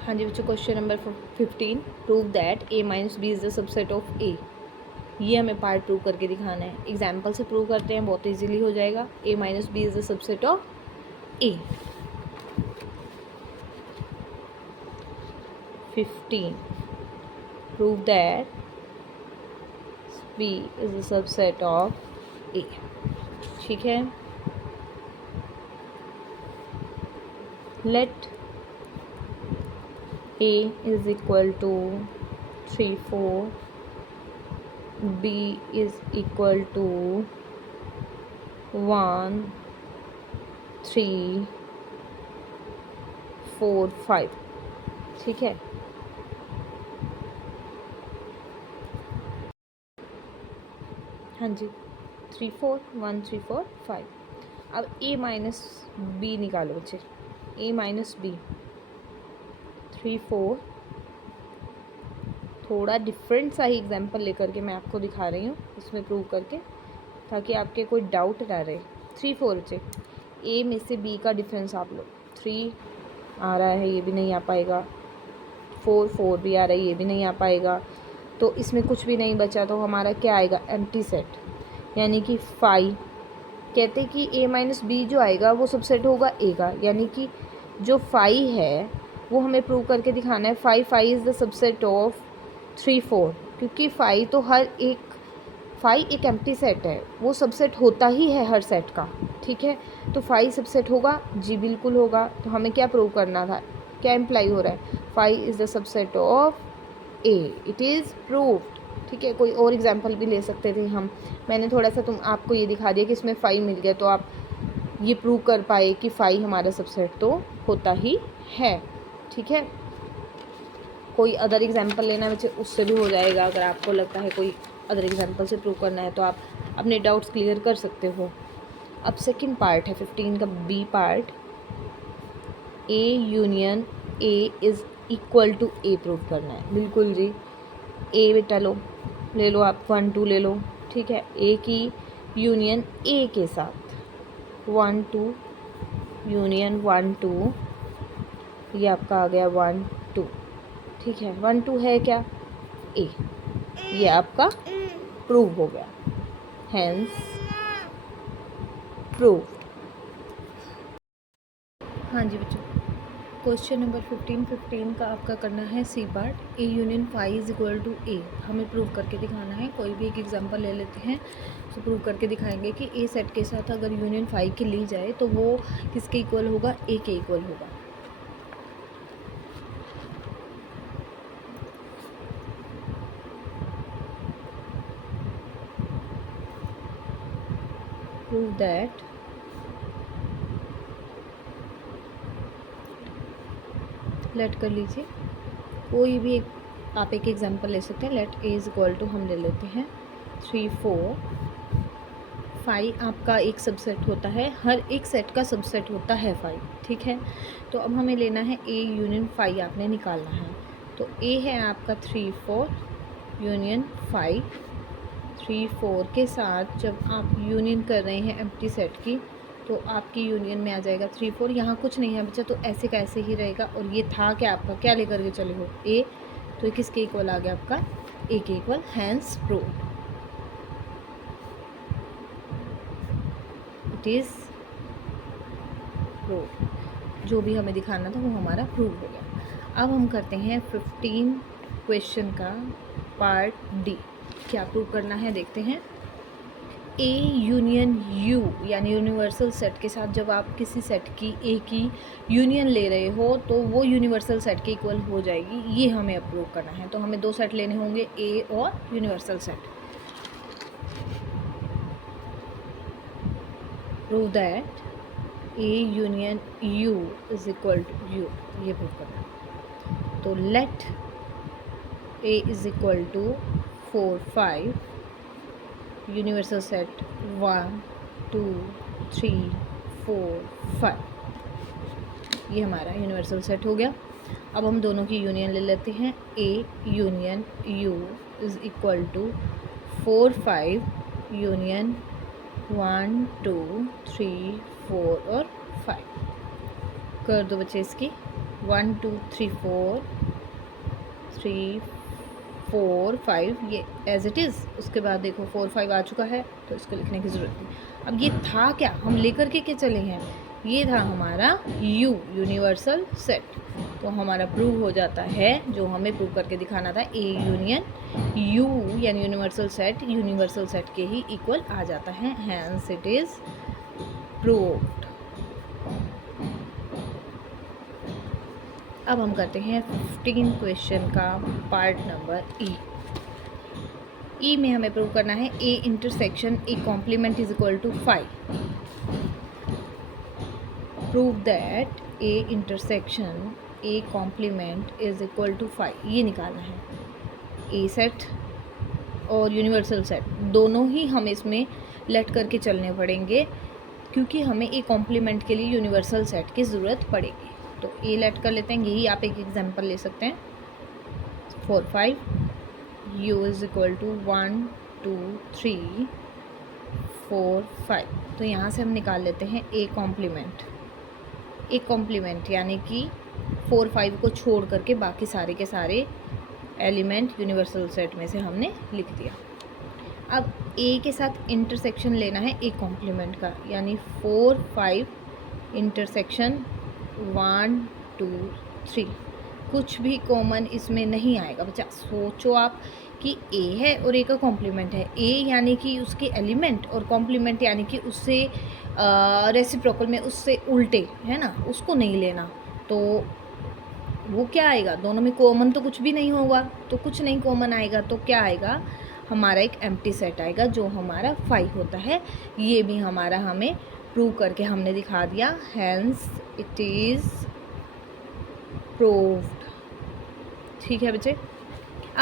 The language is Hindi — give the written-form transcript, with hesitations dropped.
हाँ जी बच्चों, question number 15, prove that a minus B is the subset of a। ये हमें पार्ट प्रूव करके दिखाना है। एग्जाम्पल से प्रूव करते हैं, बहुत इजीली हो जाएगा। a minus B is the subset of a। 15, prove that b is the subset of a। ठीक है, let a is equal to 3 4, b is equal to 1 3 4 5। ठीक है, हाँ जी, 3 4 1 3 4 5। अब a माइनस बी निकालो बच्चे। a माइनस बी 3 4, थोड़ा डिफरेंट सा ही एग्जाम्पल लेकर के मैं आपको दिखा रही हूँ इसमें प्रूव करके, ताकि आपके कोई डाउट ना रहे। 3 4 बच्चे, a में से b का डिफरेंस आप लो। 3 आ रहा है, ये भी नहीं आ पाएगा। 4 4 भी आ रहा है, ये भी नहीं आ पाएगा। तो इसमें कुछ भी नहीं बचा, तो हमारा क्या आएगा? एम्प्टी सेट, यानी कि 5। कहते कि a माइनस बी जो आएगा वो सबसेट होगा a का, यानी कि जो 5 है वो हमें प्रूव करके दिखाना है। 5 इज़ द सबसेट ऑफ 3 4, क्योंकि 5 तो हर एक 5 एक एम्प्टी सेट है, वो सबसेट होता ही है हर सेट का। ठीक है, तो 5 सबसेट होगा जी, बिल्कुल होगा। तो हमें क्या प्रूव करना था, क्या इम्प्लाई हो रहा है? 5 is the subset of a, it is proved. ठीक है, कोई और एग्जांपल भी ले सकते थे हम। मैंने थोड़ा सा आपको ये दिखा दिया कि इसमें 5 मिल गया, तो आप ये प्रूव कर पाए कि 5 हमारा सबसेट तो होता ही है। ठीक है, कोई अदर एग्जांपल लेना बच्चे, उससे भी हो जाएगा। अगर आपको लगता है कोई अदर एग्जांपल से प्रूव करना है तो आप अपने डाउट्स क्लियर कर सकते हो। अब सेकंड पार्ट है 15 का B part, a union a is equal to a prove करना है। बिल्कुल जी, a बेटा लो, ले लो आप 1 2 ले लो। ठीक है, a की यूनियन a के साथ 1 2, यूनियन 1 2, ये आपका आ गया 1 2। ठीक है, 1 2 है क्या? a, ये आपका प्रूव हो गया, हैंस प्रूव। हाँ जी बच्चों, क्वेश्चन नंबर 15 का आपका करना है C part, A union 5 is equal to A. हमें प्रूव करके दिखाना है। कोई भी एक एग्जांपल ले लेते हैं, तो प्रूव करके दिखाएंगे कि ए सेट के साथ अगर यूनियन 5 की ली जाए तो वो किसके इक्वल होगा? ए के इक्वल होगा। प्रूव दैट लेट कर लीजिए, कोई भी आप एक एग्जांपल ले सकते हैं। Let A is equal to हम ले लेते हैं 3 4 5 आपका एक सबसेट होता है, हर एक सेट का सबसेट होता है 5। ठीक है, तो अब हमें लेना है a यूनियन 5, आपने निकालना है। तो a है आपका 3 4 यूनियन 5। 3 4 के साथ जब आप यूनियन कर रहे हैं एम्प्टी सेट की, तो आपकी यूनियन में आ जाएगा 3 4। यहाँ कुछ नहीं है बच्चा, तो ऐसे का ऐसे ही रहेगा। और ये था क्या आपका, क्या लेकर के चले हो? a, तो ये किसके इक्वल आ गया आपका? a के equal, hence proved. It is prove. जो भी हमें दिखाना था वो हमारा प्रूव हो गया। अब हम करते हैं 15 क्वेश्चन का पार्ट डी। क्या प्रूव करना है देखते हैं। ए यूनियन यू, यानी यूनिवर्सल सेट के साथ जब आप किसी सेट की ए की यूनियन ले रहे हो तो वो यूनिवर्सल सेट के इक्वल हो जाएगी। ये हमें अब प्रूव करना है। तो हमें दो सेट लेने होंगे, ए और universal set. Prove that A union U is equal to U, ये प्रूव करना है। तो let A is equal to 4 5, universal set 1 2 3 4 5, ये हमारा यूनिवर्सल सेट हो गया। अब हम दोनों की यूनियन ले लेते हैं। A union U is equal to 4 5 union 1 2 3 4 और 5। कर दो बच्चे इसकी 1 2 3 4 3 4 5 ये एज इट इज़। उसके बाद देखो 4 5 आ चुका है तो इसको लिखने की ज़रूरत नहीं। अब ये था क्या, हम लेकर के क्या चले हैं, ये था हमारा यू यूनिवर्सल सेट। तो हमारा प्रूव हो जाता है, जो हमें प्रूव करके दिखाना था, ए यूनियन यू यानी यूनिवर्सल सेट के ही इक्वल आ जाता है, हैंस इट इज़ प्रूव्ड। अब हम करते हैं 15 क्वेश्चन का पार्ट नंबर ई में हमें प्रूव करना है A intersection A complement is equal to 5। Prove that A intersection A complement is equal to 5, ये निकालना है। ए सेट और यूनिवर्सल सेट दोनों ही हम इसमें लेट करके चलने पड़ेंगे, क्योंकि हमें ए कॉम्प्लीमेंट के लिए यूनिवर्सल सेट की ज़रूरत पड़ेगी। तो ए लेट कर लेते हैं, यही आप एक एग्जांपल ले सकते हैं। 4 5 u इज़ इक्वल टू 1 2 3 4 5। तो यहाँ से हम निकाल लेते हैं ए कॉम्प्लीमेंट यानी कि 4 5 को छोड़ करके बाकी सारे के सारे एलिमेंट यूनिवर्सल सेट में से हमने लिख दिया। अब ए के साथ इंटरसेक्शन लेना है ए कॉम्प्लीमेंट का, यानी 4 5 इंटरसेक्शन 1 2 3। कुछ भी कॉमन इसमें नहीं आएगा बच्चा। सोचो आप कि ए है और ए का कॉम्प्लीमेंट है, ए यानी कि उसके एलिमेंट और कॉम्प्लीमेंट यानी कि उससे रेसिप्रोकल में उससे उल्टे है ना, उसको नहीं लेना। तो वो क्या आएगा, दोनों में कॉमन तो कुछ भी नहीं होगा, तो कुछ नहीं कॉमन आएगा तो क्या आएगा, हमारा एक एम्प्टी सेट आएगा जो हमारा 5 होता है। ये भी हमारा हमें प्रूव करके हमने दिखा दिया, हैंस इट इज़ प्रूव्ड। ठीक है बच्चे।